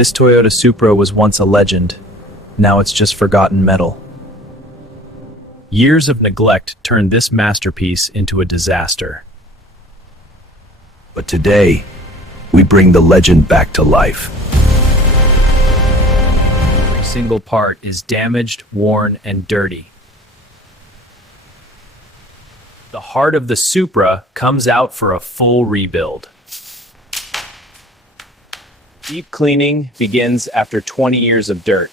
This Toyota Supra was once a legend. Now it's just forgotten metal. Years of neglect turned this masterpiece into a disaster. But today, we bring the legend back to life. Every single part is damaged, worn, and dirty. The heart of the Supra comes out for a full rebuild. Deep cleaning begins after 20 years of dirt.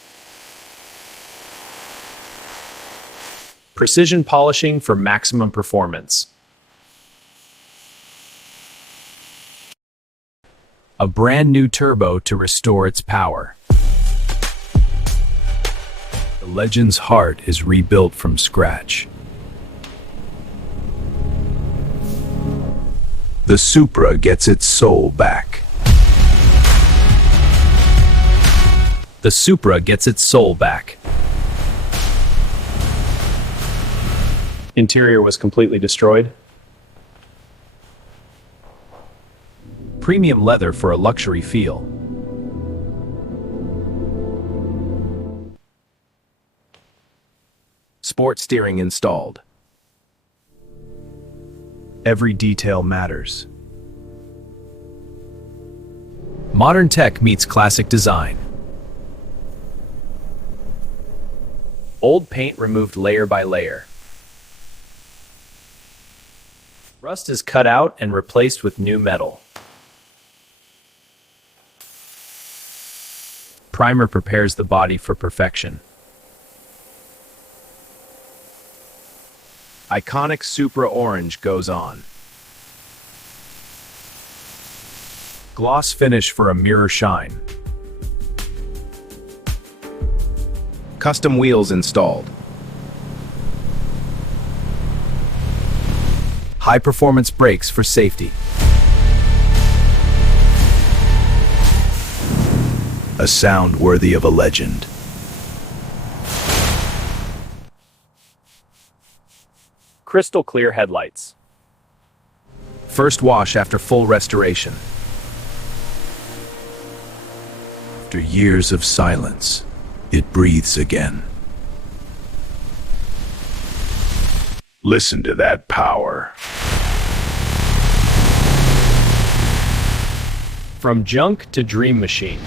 Precision polishing for maximum performance. A brand new turbo to restore its power. The legend's heart is rebuilt from scratch. The Supra gets its soul back. The Supra gets its soul back. Interior was completely destroyed. Premium leather for a luxury feel. Sport steering installed. Every detail matters. Modern tech meets classic design. Old paint removed layer by layer. Rust is cut out and replaced with new metal. Primer prepares the body for perfection. Iconic Supra orange goes on. Gloss finish for a mirror shine. Custom wheels installed. High-performance brakes for safety. A sound worthy of a legend. Crystal clear headlights. First wash after full restoration. After years of silence, it breathes again. Listen to that power. From junk to dream machine.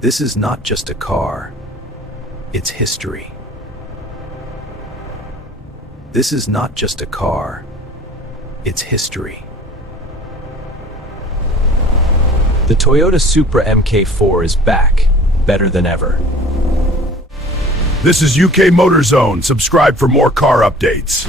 This is not just a car, it's history. This is not just a car, it's history. The Toyota Supra MK4 is back, better than ever. This is UK Motor Zone. Subscribe for more car updates.